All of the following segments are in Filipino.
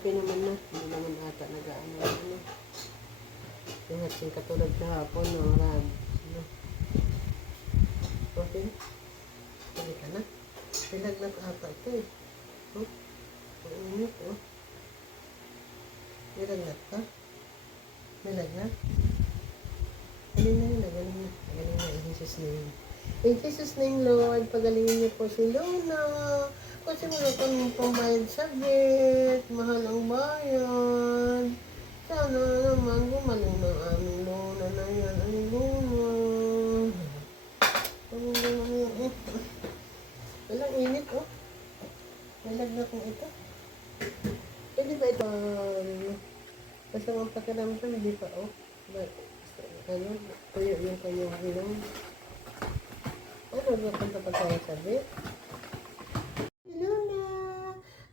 okay naman na. Hindi naman ata nag-ano. Yung hatsing katulad kahapon, no? Rab. Ano? Okay? Pwede ka na. Nilagnat ata ito eh. Oh? Ang init, oh. Nilagnat ka? Nilagnat? Galing na yun, galing na. Galing na, in Jesus name. In Jesus name, Lord, pagalingin niyo po si Luna. Kasi wala kami pambayad sa bit. Mahal ang bayan. Sana naman gumaling ng aming Luna na yan. Ay, Luna. Walang init, oh. May lagnat mo ito. Hindi ba ito? Masamang pakiramdam, hindi pa, oh. Ano? Tuyo yung kanyang ilong. Ano ba kung kapag tayo sabi? Luna!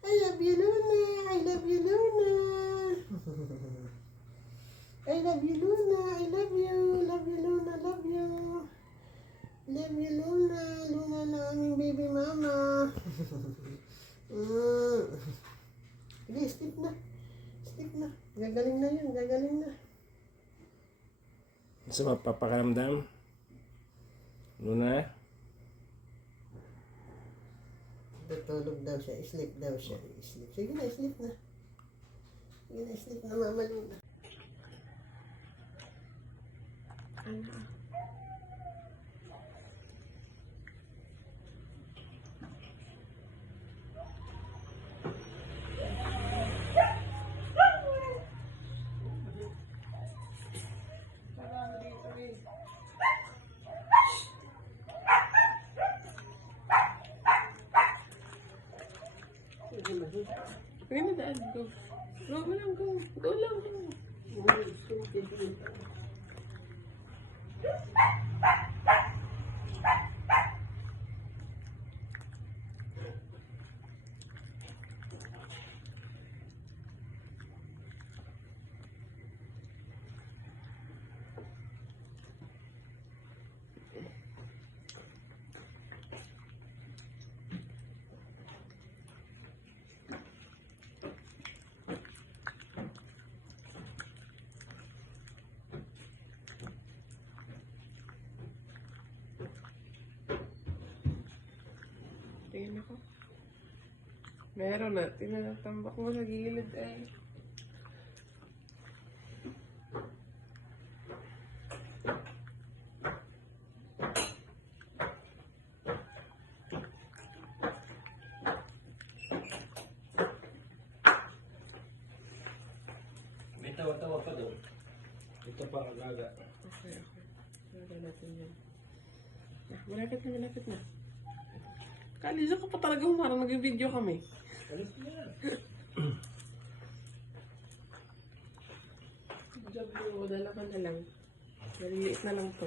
I love you, Luna! I love you, Luna! I love you, Luna! I love you! Love you, Luna! Love you! Love you, Luna! Luna na aming baby mama! Hindi, sleep na! Sleep na! Gagaling na yun! Gagaling na! Sa mapapakaramdam? Luna? Tutulog daw siya, sleep daw siya, sleep. Sige na, sleep na. Sige na, sleep na, Mama Luna. Ano? Pwede na daan, go. Go lang, go. Go lang, go. Tingnan ako. Meron na. Tinatambak mo sa gilid ay. May tawa-tawa pa doon. Ito pa kagaga. Okay. Lagyan natin yan. Malapit na. Kalisa ka pa talaga parang nag-video kami. Alis na yan. Job mo, dala ka na lang. Maliliit na lang to.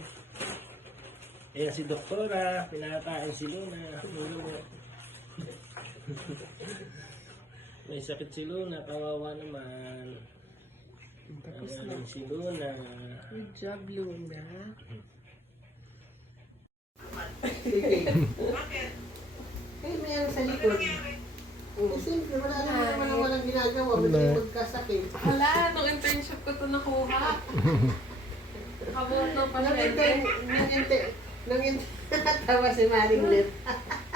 Ayan si Doktora. Pinakain si Luna. May sakit si Luna. Kawawa naman. Tapos na. Ayan si Luna. Good job, Luna. Sige. Eh, mayroon sa likod. Simple, wala naman walang ginagawa. Basta magkasakit. Wala, nung internship ko to nakuha. Kabuto pa siya. Tawa si Maring Let.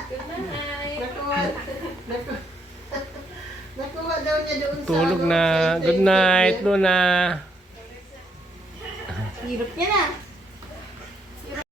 Good night. Nakuha daw niya doon sa... Tulog na. Good night, Luna. Hirap niya na.